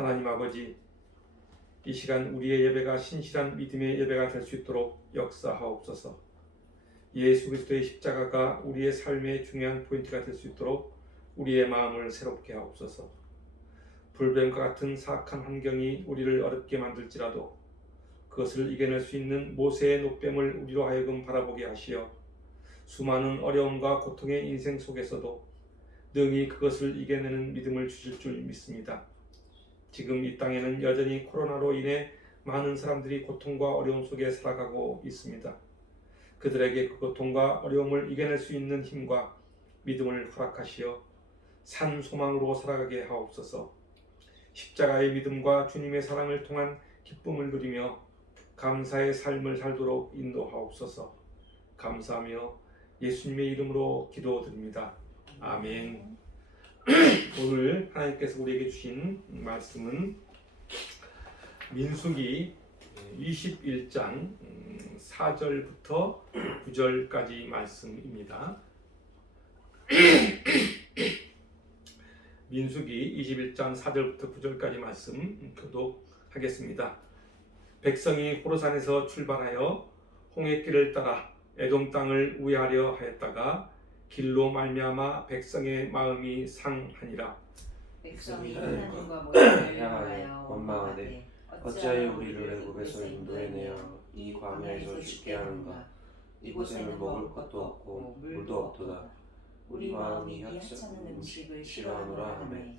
하나님 아버지, 이 시간 우리의 예배가 신실한 믿음의 예배가 될 수 있도록 역사하옵소서. 예수 그리스도의 십자가가 우리의 삶의 중요한 포인트가 될 수 있도록 우리의 마음을 새롭게 하옵소서. 불뱀과 같은 사악한 환경이 우리를 어렵게 만들지라도 그것을 이겨낼 수 있는 모세의 노뱀을 우리로 하여금 바라보게 하시어 수많은 어려움과 고통의 인생 속에서도 능히 그것을 이겨내는 믿음을 주실 줄 믿습니다. 지금 이 땅에는 여전히 코로나로 인해 많은 사람들이 고통과 어려움 속에 살아가고 있습니다. 그들에게 그 고통과 어려움을 이겨낼 수 있는 힘과 믿음을 허락하시어 산 소망으로 살아가게 하옵소서. 십자가의 믿음과 주님의 사랑을 통한 기쁨을 누리며 감사의 삶을 살도록 인도하옵소서. 감사하며 예수님의 이름으로 기도드립니다. 아멘. 오늘 하나님께서 우리에게 주신 말씀은 민수기 21장 4절부터 9절까지 말씀입니다. 민수기 21장 4절부터 9절까지 말씀 교독하겠습니다. 백성이 호르산에서 출발하여 홍해길을 따라 에돔 땅을 우회하려 하였다가 길로 말미암아 백성의 마음이 상하니라. 백성이 하나님과 모세를 향하여 원망하되 어찌하여 우리를 애굽에서 인도해내어 이 광야에서 죽게 하는가. 이곳에는 먹을 것도 없고 물도 없도다. 우리 마음이 하찮은 음식을 싫어하노라 하매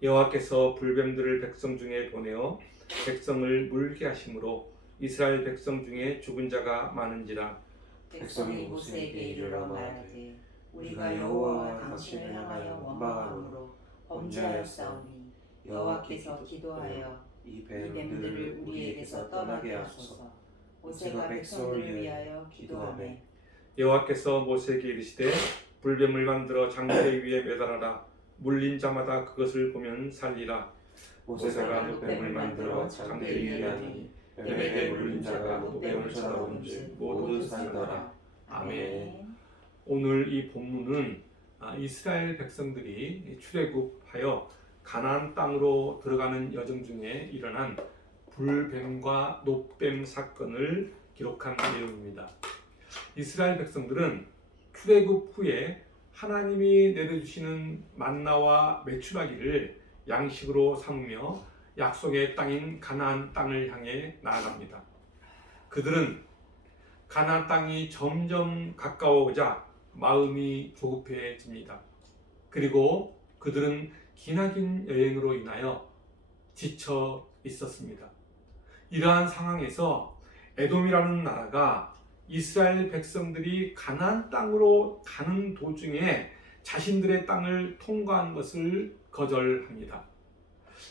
여호와께서 불뱀들을 백성 중에 보내어 백성을 물게 하심으로 이스라엘 백성 중에 죽은 자가 많은지라. 백성이 모세에게 이르러 말하되 우리가 여호와와 당신을 향하여 원망함으로 범죄하였사오니 여호와께서 기도하여 이 뱀들을 우리에게서 떠나게 하소서. 모세가 백성을 위하여 기도하매 여호와께서 모세에게 이르시되 불뱀을 만들어 장대 위에 매달아라. 물린 자마다 그것을 보면 살리라. 모세가 노뱀을 만들어 장대 위에 하니 뱀에게 물린 자가 노뱀을 쳐다본즉 모두 살더라. 아멘. 오늘 이 본문은 이스라엘 백성들이 출애굽하여 가나안 땅으로 들어가는 여정 중에 일어난 불뱀과 노뱀 사건을 기록한 내용입니다. 이스라엘 백성들은 출애굽 후에 하나님이 내려주시는 만나와 메추라기를 양식으로 삼으며 약속의 땅인 가나안 땅을 향해 나아갑니다. 그들은 가나안 땅이 점점 가까워오자 마음이 조급해집니다. 그리고 그들은 기나긴 여행으로 인하여 지쳐 있었습니다. 이러한 상황에서 에돔이라는 나라가 이스라엘 백성들이 가나안 땅으로 가는 도중에 자신들의 땅을 통과한 것을 거절합니다.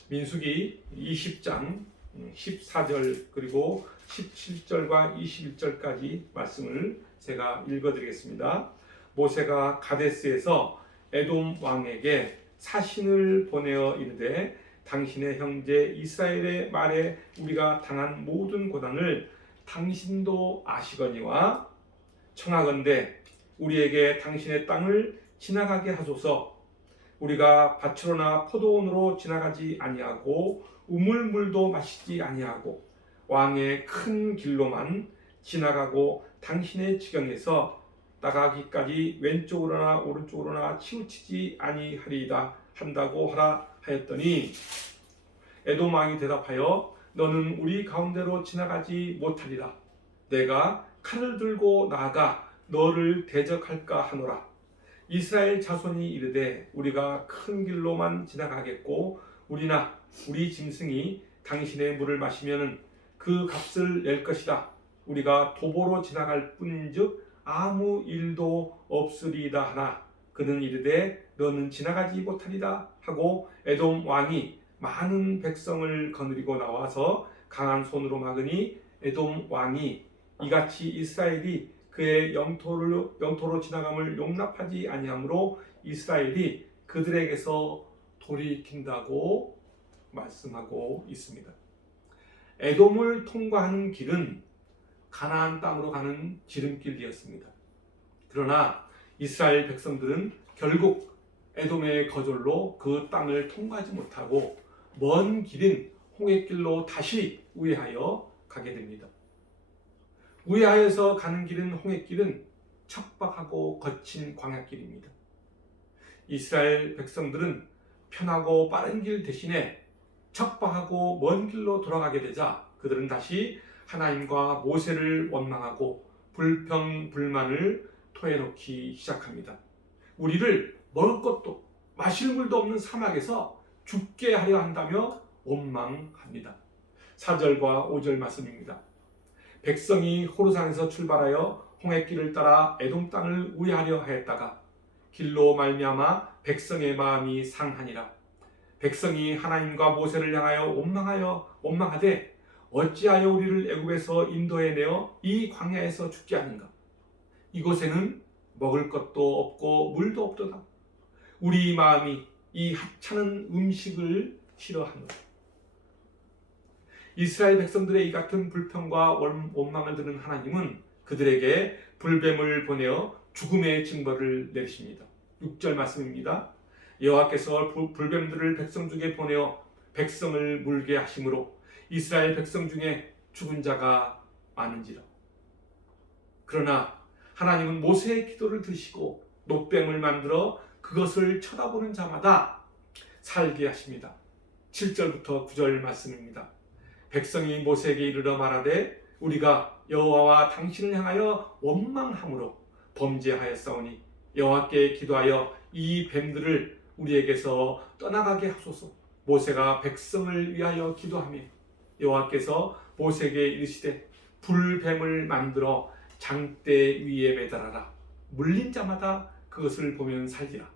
민수기 20장 14절 그리고 17절과 21절까지 말씀을 제가 읽어드리겠습니다. 모세가 가데스에서 에돔 왕에게 사신을 보내어 이르되 당신의 형제 이스라엘의 말에 우리가 당한 모든 고난을 당신도 아시거니와 청하건대 우리에게 당신의 땅을 지나가게 하소서. 우리가 밭으로나 포도원으로 지나가지 아니하고 우물물도 마시지 아니하고 왕의 큰 길로만 지나가고 당신의 지경에서 나가기까지 왼쪽으로나 오른쪽으로나 치우치지 아니하리이다 한다고 하라 하였더니 에돔 왕이 대답하여 너는 우리 가운데로 지나가지 못하리라. 내가 칼을 들고 나아가 너를 대적할까 하노라. 이스라엘 자손이 이르되 우리가 큰 길로만 지나가겠고 우리나 우리 짐승이 당신의 물을 마시면 그 값을 낼 것이다. 우리가 도보로 지나갈 뿐인즉 아무 일도 없으리이다 하나 그는 이르되 너는 지나가지 못하리라 하고 에돔 왕이 많은 백성을 거느리고 나와서 강한 손으로 막으니 에돔 왕이 이같이 이스라엘이 그의 영토로 지나감을 용납하지 아니하므로 이스라엘이 그들에게서 돌이킨다고 말씀하고 있습니다. 에돔을 통과하는 길은 가나안 땅으로 가는 지름길이었습니다. 그러나 이스라엘 백성들은 결국 에돔의 거절로 그 땅을 통과하지 못하고 먼 길인 홍해길로 다시 우회하여 가게 됩니다. 우회하여서 가는 길은 홍해길은 척박하고 거친 광야길입니다. 이스라엘 백성들은 편하고 빠른 길 대신에 척박하고 먼 길로 돌아가게 되자 그들은 다시 하나님과 모세를 원망하고 불평, 불만을 토해놓기 시작합니다. 우리를 먹을 것도 마실 물도 없는 사막에서 죽게 하려 한다며 원망합니다. 4절과 5절 말씀입니다. 백성이 호르산에서 출발하여 홍해길을 따라 에돔 땅을 우회하려 하였다가 길로 말미암아 백성의 마음이 상하니라. 백성이 하나님과 모세를 향하여 원망하되 어찌하여 우리를 애굽에서 인도해 내어 이 광야에서 죽게 하는가? 이곳에는 먹을 것도 없고 물도 없도다. 우리 마음이 이 하찮은 음식을 싫어하노라. 이스라엘 백성들의 이 같은 불평과 원망을 들은 하나님은 그들에게 불뱀을 보내어 죽음의 징벌을 내리십니다. 6절 말씀입니다. 여호와께서 불뱀들을 백성 중에 보내어 백성을 물게 하심으로 이스라엘 백성 중에 죽은 자가 많은지라. 그러나 하나님은 모세의 기도를 들으시고 놋뱀을 만들어 그것을 쳐다보는 자마다 살게 하십니다. 7절부터 9절 말씀입니다. 백성이 모세에게 이르러 말하되 우리가 여호와와 당신을 향하여 원망함으로 범죄하였사오니 여호와께 기도하여 이 뱀들을 우리에게서 떠나가게 하소서. 모세가 백성을 위하여 기도하며 여호와께서 모세에게 이르시되 불뱀을 만들어 장대 위에 매달아라. 물린 자마다 그것을 보면 살리라.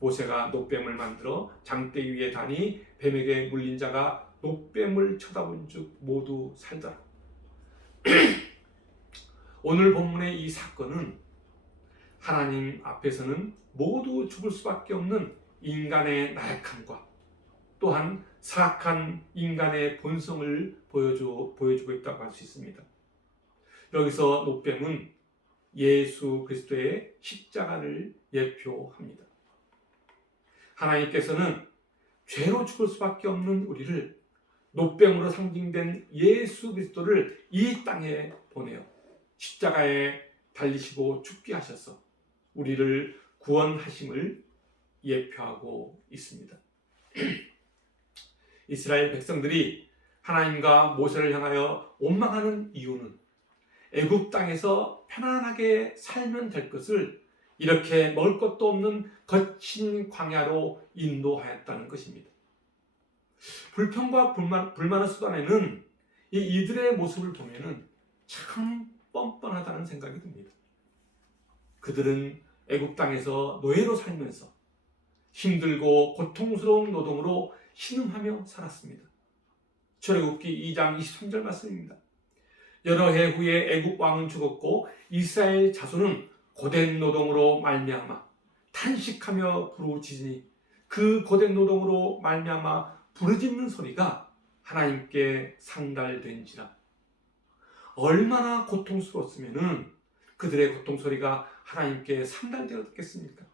모세가 놋뱀을 만들어 장대 위에 다니 뱀에게 물린 자가 놋뱀을 쳐다본 즉 모두 살더라. 오늘 본문의 이 사건은 하나님 앞에서는 모두 죽을 수밖에 없는 인간의 나약함과 또한 사악한 인간의 본성을 보여주고 있다고 할 수 있습니다. 여기서 놋뱀은 예수 그리스도의 십자가를 예표합니다. 하나님께서는 죄로 죽을 수밖에 없는 우리를 놋뱀으로 상징된 예수 그리스도를 이 땅에 보내어 십자가에 달리시고 죽게 하셔서 우리를 구원하심을 예표하고 있습니다. 이스라엘 백성들이 하나님과 모세를 향하여 원망하는 이유는 애굽 땅에서 편안하게 살면 될 것을 이렇게 먹을 것도 없는 거친 광야로 인도하였다는 것입니다. 불평과 불만을 쏟아내는 이들의 모습을 보면 참 뻔뻔하다는 생각이 듭니다. 그들은 애굽 땅에서 노예로 살면서 힘들고 고통스러운 노동으로 신음하며 살았습니다. 출애굽기 2장 23절 말씀입니다. 여러 해 후에 애굽 왕은 죽었고 이스라엘 자손은 고된 노동으로 말미암아 탄식하며 부르짖으니 그 고된 노동으로 말미암아 부르짖는 소리가 하나님께 상달된지라. 얼마나 고통스러웠으면 그들의 고통 소리가 하나님께 상달되었겠습니까?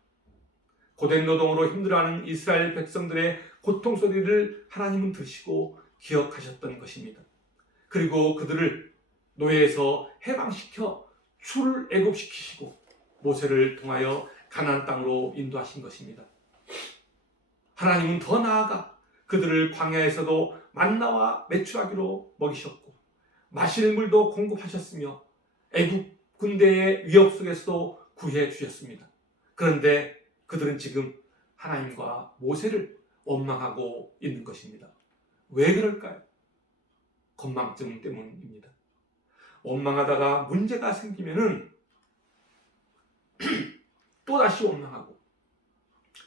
고된 노동으로 힘들어하는 이스라엘 백성들의 고통 소리를 하나님은 들으시고 기억하셨던 것입니다. 그리고 그들을 노예에서 해방시켜 출애굽시키시고 모세를 통하여 가나안 땅으로 인도하신 것입니다. 하나님은 더 나아가 그들을 광야에서도 만나와 메추라기로 먹이셨고 마실 물도 공급하셨으며 애굽 군대의 위협 속에서도 구해 주셨습니다. 그런데 그들은 지금 하나님과 모세를 원망하고 있는 것입니다. 왜 그럴까요? 건망증 때문입니다. 원망하다가 문제가 생기면은 또다시 원망하고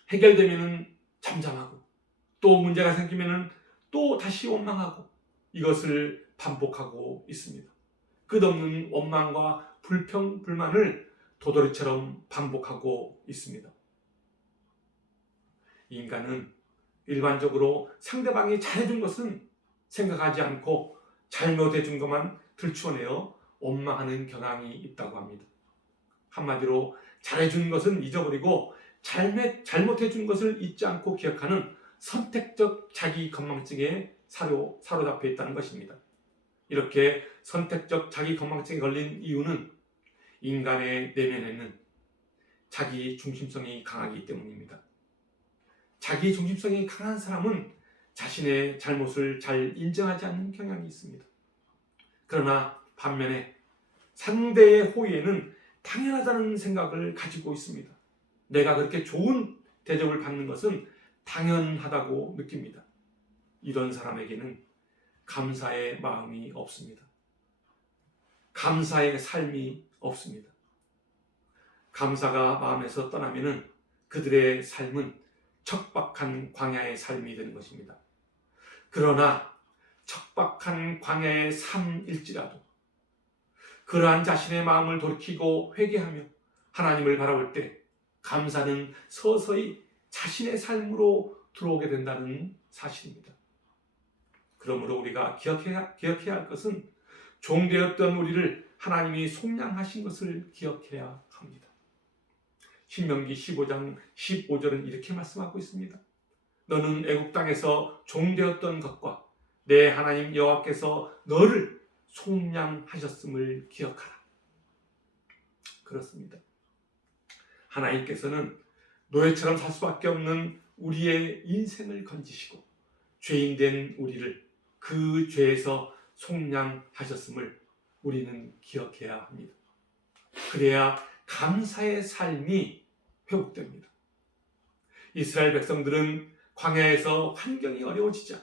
해결되면은 잠잠하고 또 문제가 생기면은 또 다시 원망하고 이것을 반복하고 있습니다. 끝없는 원망과 불평, 불만을 도토리처럼 반복하고 있습니다. 인간은 일반적으로 상대방이 잘해준 것은 생각하지 않고 잘못해준 것만 들추어내어 원망하는 경향이 있다고 합니다. 한마디로 잘해준 것은 잊어버리고 잘못해준 것을 잊지 않고 기억하는 선택적 자기 건망증에 사로잡혀 있다는 것입니다. 이렇게 선택적 자기 건망증에 걸린 이유는 인간의 내면에는 자기 중심성이 강하기 때문입니다. 자기 중심성이 강한 사람은 자신의 잘못을 잘 인정하지 않는 경향이 있습니다. 그러나 반면에 상대의 호의에는 당연하다는 생각을 가지고 있습니다. 내가 그렇게 좋은 대접을 받는 것은 당연하다고 느낍니다. 이런 사람에게는 감사의 마음이 없습니다. 감사의 삶이 없습니다. 감사가 마음에서 떠나면은 그들의 삶은 척박한 광야의 삶이 되는 것입니다. 그러나 척박한 광야의 삶일지라도 그러한 자신의 마음을 돌이키고 회개하며 하나님을 바라볼 때 감사는 서서히 자신의 삶으로 들어오게 된다는 사실입니다. 그러므로 우리가 기억해야 할 것은 종되었던 우리를 하나님이 속량하신 것을 기억해야 합니다. 신명기 15장 15절은 이렇게 말씀하고 있습니다. 너는 애국 땅에서 종되었던 것과 내 하나님 여호와께서 너를 속량하셨음을 기억하라. 그렇습니다. 하나님께서는 노예처럼 살 수밖에 없는 우리의 인생을 건지시고 죄인된 우리를 그 죄에서 속량하셨음을 우리는 기억해야 합니다. 그래야 감사의 삶이 회복됩니다. 이스라엘 백성들은 광야에서 환경이 어려워지자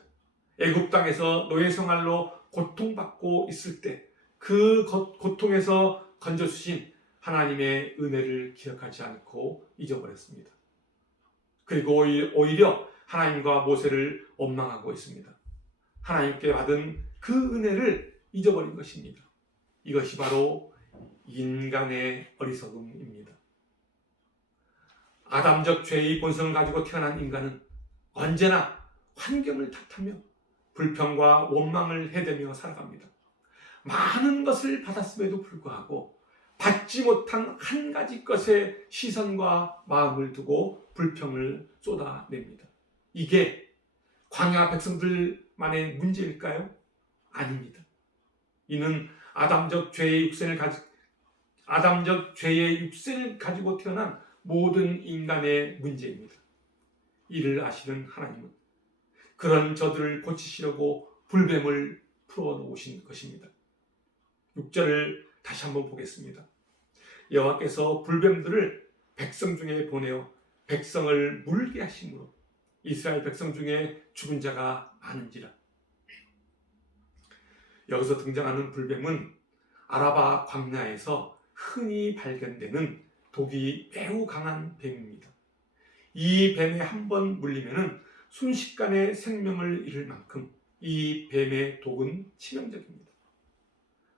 애굽 땅에서 노예 생활로 고통받고 있을 때 그 고통에서 건져주신 하나님의 은혜를 기억하지 않고 잊어버렸습니다. 그리고 오히려 하나님과 모세를 원망하고 있습니다. 하나님께 받은 그 은혜를 잊어버린 것입니다. 이것이 바로 인간의 어리석음입니다. 아담적 죄의 본성을 가지고 태어난 인간은 언제나 환경을 탓하며 불평과 원망을 해대며 살아갑니다. 많은 것을 받았음에도 불구하고 받지 못한 한 가지 것에 시선과 마음을 두고 불평을 쏟아냅니다. 이게 광야 백성들만의 문제일까요? 아닙니다. 이는 아담적 죄의 육신을 가지고 태어난 모든 인간의 문제입니다. 이를 아시는 하나님은 그런 저들을 고치시려고 불뱀을 풀어놓으신 것입니다. 6절을 다시 한번 보겠습니다. 여호와께서 불뱀들을 백성 중에 보내어 백성을 물게 하심으로 이스라엘 백성 중에 죽은 자가 많은지라. 여기서 등장하는 불뱀은 아라바 광야에서 흔히 발견되는 독이 매우 강한 뱀입니다. 이 뱀에 한 번 물리면은 순식간에 생명을 잃을 만큼 이 뱀의 독은 치명적입니다.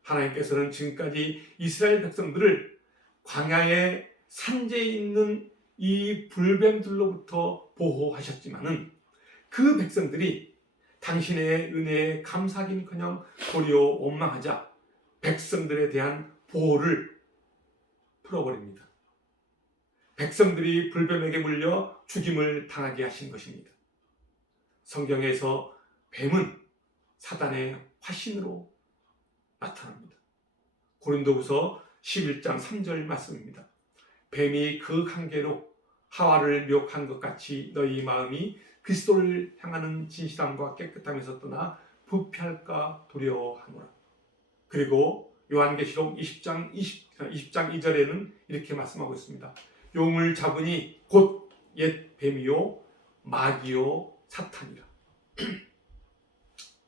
하나님께서는 지금까지 이스라엘 백성들을 광야의 산재에 있는 이 불뱀들로부터 보호하셨지만은 그 백성들이 당신의 은혜에 감사하기는커녕 도리어 원망하자 백성들에 대한 보호를 풀어버립니다. 백성들이 불뱀에게 물려 죽임을 당하게 하신 것입니다. 성경에서 뱀은 사단의 화신으로 나타납니다. 고린도후서 11장 3절 말씀입니다. 뱀이 그 관계로 하와를 미혹한 것 같이 너희 마음이 그리스도를 향하는 진실함과 깨끗함에서 떠나 부패할까 두려워하노라. 그리고 요한계시록 20장 2절에는 이렇게 말씀하고 있습니다. 용을 잡으니 곧 옛 뱀이요 마귀요 사탄이라.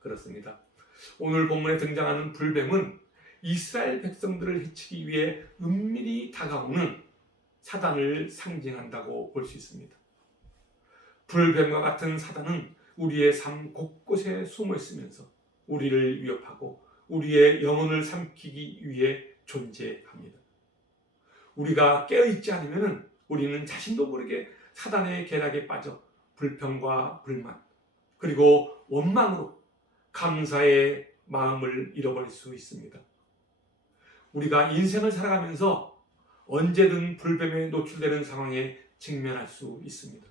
그렇습니다. 오늘 본문에 등장하는 불뱀은 이스라엘 백성들을 해치기 위해 은밀히 다가오는 사단을 상징한다고 볼 수 있습니다. 불뱀과 같은 사단은 우리의 삶 곳곳에 숨어 있으면서 우리를 위협하고 우리의 영혼을 삼키기 위해 존재합니다. 우리가 깨어있지 않으면 우리는 자신도 모르게 사단의 계략에 빠져 불평과 불만 그리고 원망으로 감사의 마음을 잃어버릴 수 있습니다. 우리가 인생을 살아가면서 언제든 불뱀에 노출되는 상황에 직면할 수 있습니다.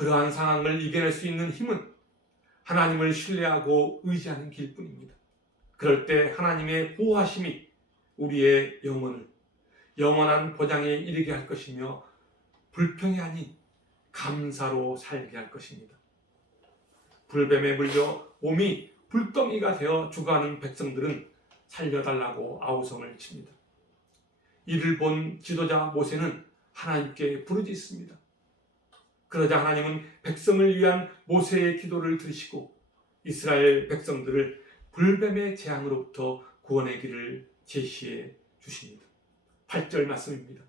그러한 상황을 이겨낼 수 있는 힘은 하나님을 신뢰하고 의지하는 길뿐입니다. 그럴 때 하나님의 보호하심이 우리의 영혼을 영원한 보장에 이르게 할 것이며 불평이 아닌 감사로 살게 할 것입니다. 불뱀에 물려 몸이 불덩이가 되어 죽어가는 백성들은 살려달라고 아우성을 칩니다. 이를 본 지도자 모세는 하나님께 부르짖습니다. 그러자 하나님은 백성을 위한 모세의 기도를 들으시고 이스라엘 백성들을 불뱀의 재앙으로부터 구원의 길을 제시해 주십니다. 8절 말씀입니다.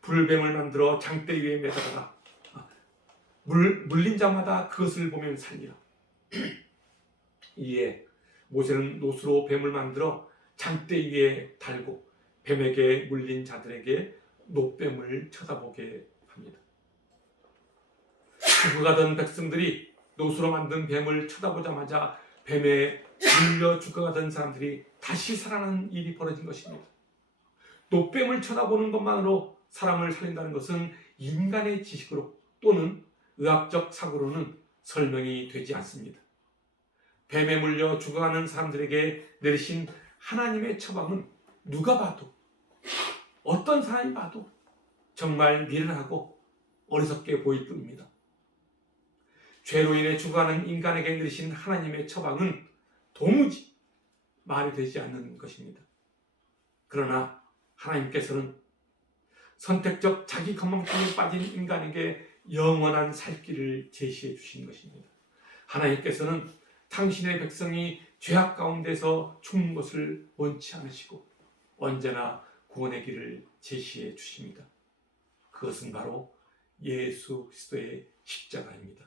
불뱀을 만들어 장대 위에 매달아라. 물린 자마다 그것을 보면 살리라. 이에 모세는 노수로 뱀을 만들어 장대 위에 달고 뱀에게 물린 자들에게 노뱀을 쳐다보게 합니다. 죽어가던 백성들이 노수로 만든 뱀을 쳐다보자마자 뱀에 물려 죽어가던 사람들이 다시 살아나는 일이 벌어진 것입니다. 노뱀을 쳐다보는 것만으로 사람을 살린다는 것은 인간의 지식으로 또는 의학적 사고로는 설명이 되지 않습니다. 뱀에 물려 죽어가는 사람들에게 내리신 하나님의 처방은 누가 봐도 어떤 사람이 봐도 정말 미련하고 어리석게 보일 뿐입니다. 죄로 인해 죽어가는 인간에게 내리신 하나님의 처방은 도무지 말이 되지 않는 것입니다. 그러나 하나님께서는 선택적 자기 건망증에 빠진 인간에게 영원한 살 길을 제시해 주신 것입니다. 하나님께서는 당신의 백성이 죄악 가운데서 죽는 것을 원치 않으시고 언제나 구원의 길을 제시해 주십니다. 그것은 바로 예수 그리스도의 십자가입니다.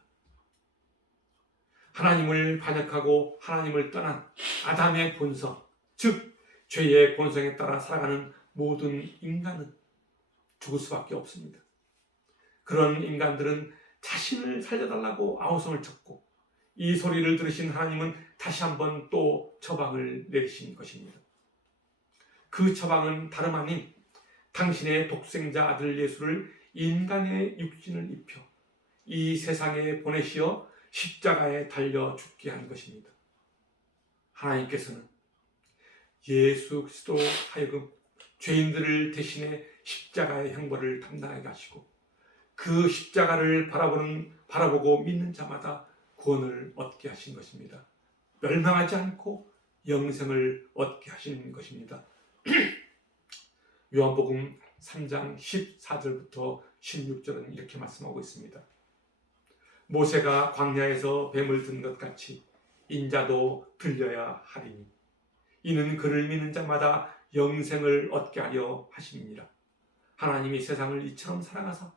하나님을 반역하고 하나님을 떠난 아담의 본성, 즉 죄의 본성에 따라 살아가는 모든 인간은 죽을 수밖에 없습니다. 그런 인간들은 자신을 살려달라고 아우성을 쳤고 이 소리를 들으신 하나님은 다시 한번 또 처방을 내리신 것입니다. 그 처방은 다름 아닌 당신의 독생자 아들 예수를 인간의 육신을 입혀 이 세상에 보내시어 십자가에 달려 죽게 한 것입니다. 하나님께서는 예수 그리스도 하여금 죄인들을 대신해 십자가의 형벌을 담당하게 하시고 그 십자가를 바라보고 믿는 자마다 구원을 얻게 하신 것입니다. 멸망하지 않고 영생을 얻게 하신 것입니다. 요한복음 3장 14절부터 16절은 이렇게 말씀하고 있습니다. 모세가 광야에서 뱀을 든 것 같이 인자도 들려야 하리니 이는 그를 믿는 자마다 영생을 얻게 하려 하심이니라. 하나님이 세상을 이처럼 사랑하사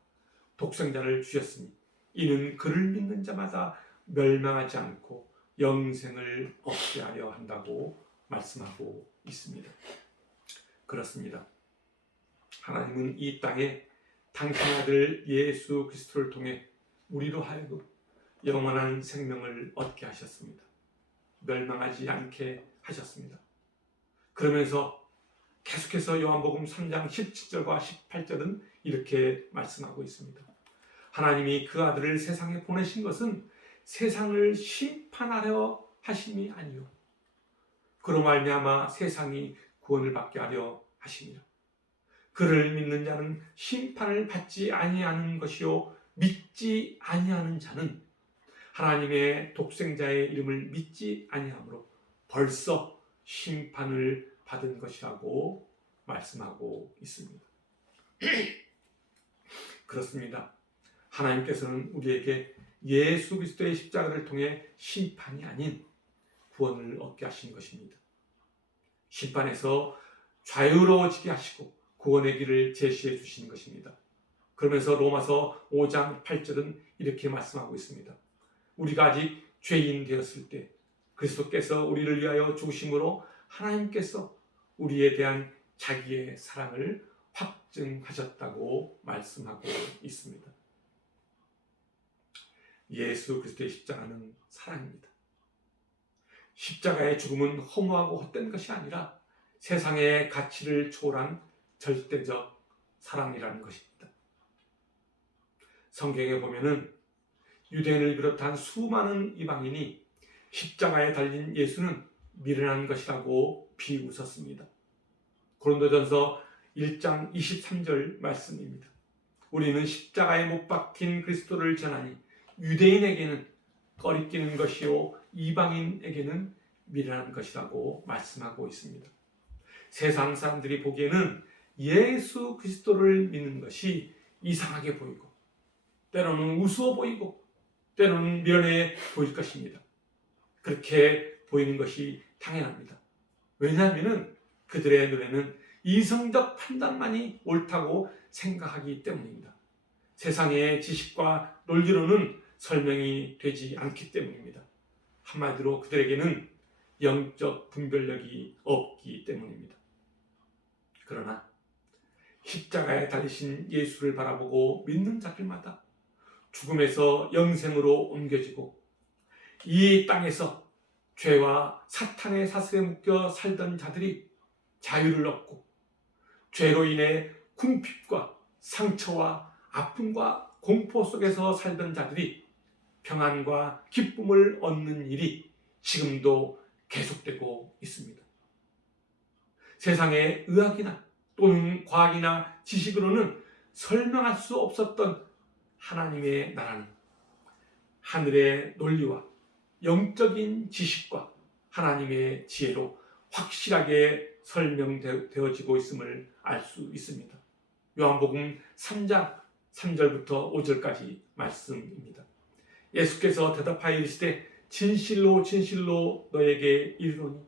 독생자를 주셨으니 이는 그를 믿는 자마다 멸망하지 않고 영생을 얻게 하려 한다고 말씀하고 있습니다. 그렇습니다. 하나님은 이 땅에 당신의 아들 예수 그리스도를 통해 우리로 하여금 영원한 생명을 얻게 하셨습니다. 멸망하지 않게 하셨습니다. 그러면서 계속해서 요한복음 3장 17절과 18절은 이렇게 말씀하고 있습니다. 하나님이 그 아들을 세상에 보내신 것은 세상을 심판하려 하심이 아니요 그로 말미암아 세상이 구원을 받게 하려 하심이라. 그를 믿는 자는 심판을 받지 아니하는 것이요 믿지 아니하는 자는 하나님의 독생자의 이름을 믿지 아니하므로 벌써 심판을 받은 것이라고 말씀하고 있습니다. 그렇습니다. 하나님께서는 우리에게 예수 그리스도의 십자가를 통해 심판이 아닌 구원을 얻게 하신 것입니다. 심판에서 자유로워지게 하시고 구원의 길을 제시해 주신 것입니다. 그러면서 로마서 5장 8절은 이렇게 말씀하고 있습니다. 우리가 아직 죄인 되었을 때 그리스도께서 우리를 위하여 죽으심으로 하나님께서 우리에 대한 자기의 사랑을 확증하셨다고 말씀하고 있습니다. 예수 그리스도의 십자가는 사랑입니다. 십자가의 죽음은 허무하고 헛된 것이 아니라 세상의 가치를 초월한 절대적 사랑이라는 것입니다. 성경에 보면은 유대인을 비롯한 수많은 이방인이 십자가에 달린 예수는 미련한 것이라고 비웃었습니다. 고린도전서 1장 23절 말씀입니다. 우리는 십자가에 못 박힌 그리스도를 전하니 유대인에게는 꺼리끼는 것이요 이방인에게는 미련한 것이라고 말씀하고 있습니다. 세상 사람들이 보기에는 예수 그리스도를 믿는 것이 이상하게 보이고 때로는 우스워 보이고 때로는 미련해 보일 것입니다. 그렇게 보이는 것이 당연합니다. 왜냐하면 그들의 눈에는 이성적 판단만이 옳다고 생각하기 때문입니다. 세상의 지식과 논리로는 설명이 되지 않기 때문입니다. 한마디로 그들에게는 영적 분별력이 없기 때문입니다. 그러나 십자가에 달리신 예수를 바라보고 믿는 자들마다 죽음에서 영생으로 옮겨지고 이 땅에서 죄와 사탄의 사슬에 묶여 살던 자들이 자유를 얻고 죄로 인해 궁핍과 상처와 아픔과 공포 속에서 살던 자들이 평안과 기쁨을 얻는 일이 지금도 계속되고 있습니다. 세상의 의학이나 또는 과학이나 지식으로는 설명할 수 없었던 하나님의 나라는 하늘의 논리와 영적인 지식과 하나님의 지혜로 확실하게 설명되어지고 있음을 알 수 있습니다. 요한복음 3장 3절부터 5절까지 말씀입니다. 예수께서 대답하여 이르시되 진실로 진실로 너에게 이르노니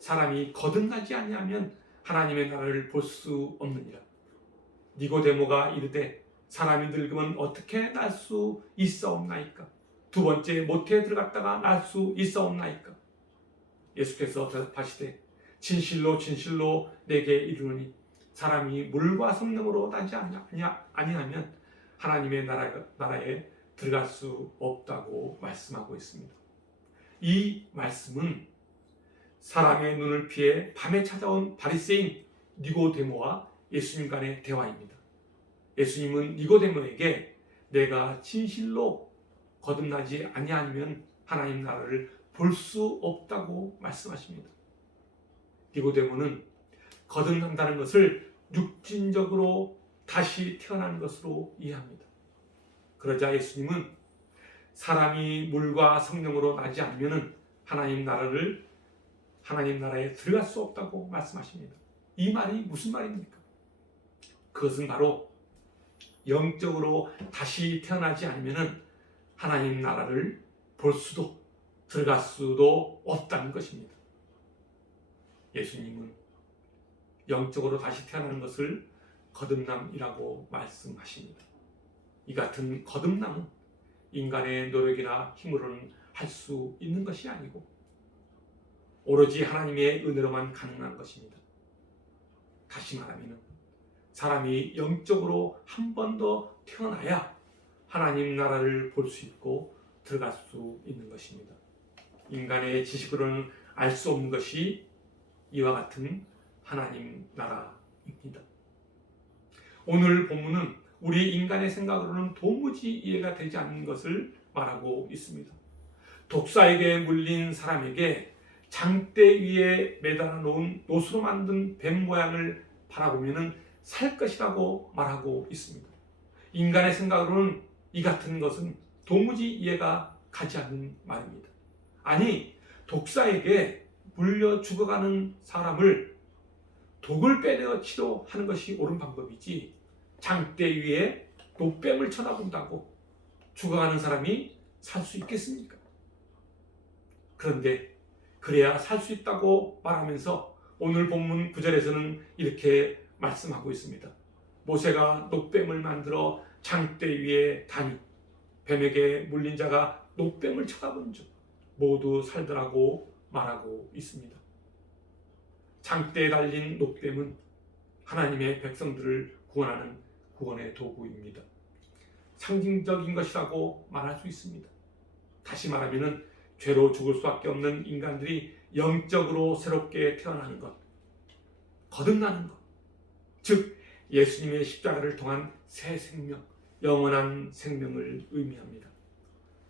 사람이 거듭나지 아니하면 하나님의 나라를 볼 수 없느니라. 니고데모가 이르되 사람이 늙으면 어떻게 날 수 있사옵나이까? 두 번째 모태에 들어갔다가 날 수 있사옵나이까? 예수께서 대답하시되 진실로 진실로 내게 이르노니 사람이 물과 성령으로 나지 아니하면 하나님의 나라에 들어갈 수 없다고 말씀하고 있습니다. 이 말씀은 사람의 눈을 피해 밤에 찾아온 바리새인 니고데모와 예수님 간의 대화입니다. 예수님은 니고데모에게 내가 진실로 거듭나지 아니하면 하나님 나라를 볼 수 없다고 말씀하십니다. 니고데모는 거듭난다는 것을 육신적으로 다시 태어나는 것으로 이해합니다. 그러자 예수님은 사람이 물과 성령으로 나지 않으면 하나님 나라에 들어갈 수 없다고 말씀하십니다. 이 말이 무슨 말입니까? 그것은 바로 영적으로 다시 태어나지 않으면 하나님 나라를 볼 수도 들어갈 수도 없다는 것입니다. 예수님은 영적으로 다시 태어나는 것을 거듭남이라고 말씀하십니다. 이 같은 거듭남은 인간의 노력이나 힘으로는 할 수 있는 것이 아니고 오로지 하나님의 은혜로만 가능한 것입니다. 다시 말하면 사람이 영적으로 한 번 더 태어나야 하나님 나라를 볼 수 있고 들어갈 수 있는 것입니다. 인간의 지식으로는 알 수 없는 것이 이와 같은 하나님 나라입니다. 오늘 본문은 우리 인간의 생각으로는 도무지 이해가 되지 않는 것을 말하고 있습니다. 독사에게 물린 사람에게 장대 위에 매달아 놓은 노수로 만든 뱀 모양을 바라보면 살 것이라고 말하고 있습니다. 인간의 생각으로는 이 같은 것은 도무지 이해가 가지 않는 말입니다. 아니, 독사에게 물려 죽어가는 사람을 독을 빼내어 치료하는 것이 옳은 방법이지 장대 위에 노뱀을 쳐다본다고 죽어가는 사람이 살 수 있겠습니까? 그런데 그래야 살 수 있다고 말하면서 오늘 본문 9절에서는 이렇게 말씀하고 있습니다. 모세가 노뱀을 만들어 장대 위에 다니 뱀에게 물린 자가 노뱀을 쳐다본 즉 모두 살더라고 말하고 있습니다. 장대에 달린 노뱀은 하나님의 백성들을 구원하는 구원의 도구입니다. 상징적인 것이라고 말할 수 있습니다. 다시 말하면 죄로 죽을 수밖에 없는 인간들이 영적으로 새롭게 태어나는 것, 거듭나는 것, 즉 예수님의 십자가를 통한 새 생명, 영원한 생명을 의미합니다.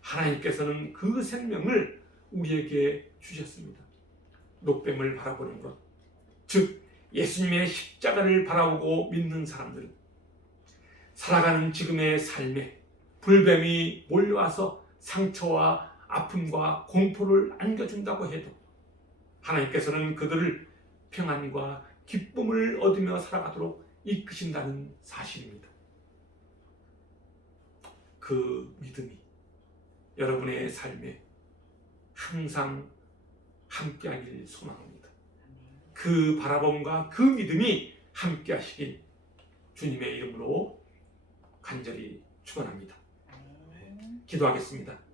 하나님께서는 그 생명을 우리에게 주셨습니다. 녹뱀을 바라보는 것, 즉 예수님의 십자가를 바라보고 믿는 사람들은 살아가는 지금의 삶에 불뱀이 몰려와서 상처와 아픔과 공포를 안겨준다고 해도 하나님께서는 그들을 평안과 기쁨을 얻으며 살아가도록 이끄신다는 사실입니다. 그 믿음이 여러분의 삶에 항상 함께하길 소망합니다. 그 바라봄과 그 믿음이 함께하시길 주님의 이름으로 간절히 축원합니다. 기도하겠습니다.